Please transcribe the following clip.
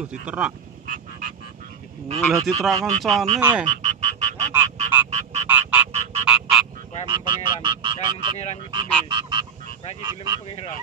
Waduh, diterak. Ulah diterak kancane. Kaya mempangeran, kaya mempangeran itu deh. Lagi film pangeran.